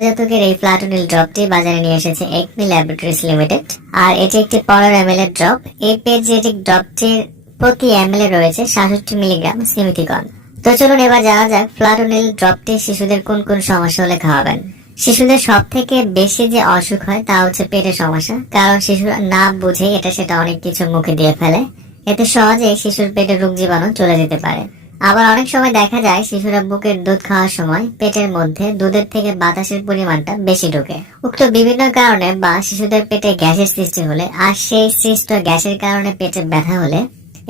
নবজাতকের এই ফ্লাটোনিল ড্রপটি বাজারে নিয়ে এসেছে একমি ল্যাবরেটরিজ লিমিটেড। আর এটি একটি 15 ml এর ড্রপ। এই পেডিয়াট্রিক ড্রপটির প্রতি ml রয়েছে 67 মিলিগ্রাম সিমিথিকন। তো চলুন এবার জানা যাক ফ্লাটোনিল ড্রপটি শিশুদের কোন কোন সমস্যা হলে খাওয়াবেন। শিশুদের সব থেকে বেশি যে অসুখ হয় তা হচ্ছে পেটের সমস্যা, কারণ শিশুরা না বুঝে এটা সেটা অনেক কিছু মুখে দিয়ে ফেলে। এতে সহজেই শিশুর পেটে রোগ জীবাণু চলে যেতে পারে। আবার অনেক সময় দেখা যায় শিশুরা বুকের দুধ খাওয়ার সময় পেটের মধ্যে দুধের থেকে বাতাসের পরিমাণটা বেশি ঢোকে। উক্ত বিভিন্ন কারণে বা শিশুদের পেটে গ্যাসের সৃষ্টি হলে আর সেই সৃষ্ট গ্যাসের কারণে পেটে ব্যথা হলে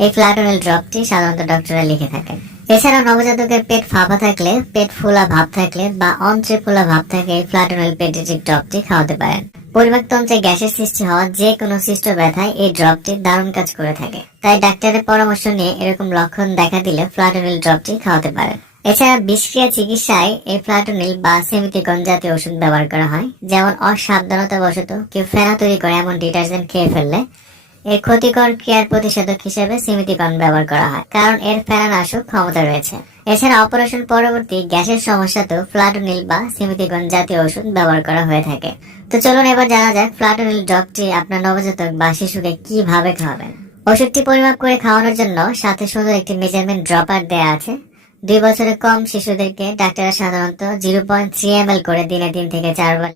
এই ফ্লাটোনিল ড্রপটি সাধারণত ডক্টররা লিখে থাকেন। এছাড়াও নবজাতকের পেট ফাঁপা থাকলে, পেট ফোলা ভাব থাকলে বা অন্ত্রে ফোলা ভাব থাকলে এই ফ্লাটোনিল পেডিয়াট্রিক ড্রপটি খাওয়াতে পারেন। পরিপাকতন্ত্রে গ্যাসের সৃষ্টি হওয়া যে কোনো সৃষ্ট ব্যথায় এই ড্রপটি দারুণ কাজ করে থাকে। তাই ডাক্তারের পরামর্শ নিয়ে এরকম লক্ষণ দেখা দিলে ফ্লাটোনিল ড্রপটি খাওয়াতে পারেন। এছাড়া বিষক্রিয়া চিকিৎসায় এই ফ্লাটোনিল বা সিমিথিকন জাতীয় ওষুধ ব্যবহার করা হয়। যেমন অসাবধানতাবশত কেউ ফেনা তৈরি করে এমন ডিটারজেন্ট খেয়ে ফেললে এর ক্ষতিকর ক্রিয়ার প্রতিষেধক হিসেবে সিমিথিকন ব্যবহার করা হয়, কারণ এর ফেনানাশক ক্ষমতা রয়েছে। এছাড়া অপারেশন পরবর্তী গ্যাসের সমস্যাতেও ফ্লাটোনিল বা সিমিথিকন জাতীয় ওষুধ ব্যবহার করা হয়ে থাকে। তো চলুন এবার জানা যাক ফ্লাটোনিল ড্রপটি আপনার নবজাতক বা শিশুকে কিভাবে খাওয়াবেন। ওষুধটি পরিমাপ করে খাওয়ানোর জন্য সাথে সুন্দর একটি মেজারমেন্ট ড্রপার দেয়া আছে। 2 বছরের কম শিশুদেরকে ডাক্তাররা সাধারণত 0.3 ml করে দিনে 3 থেকে 4 বার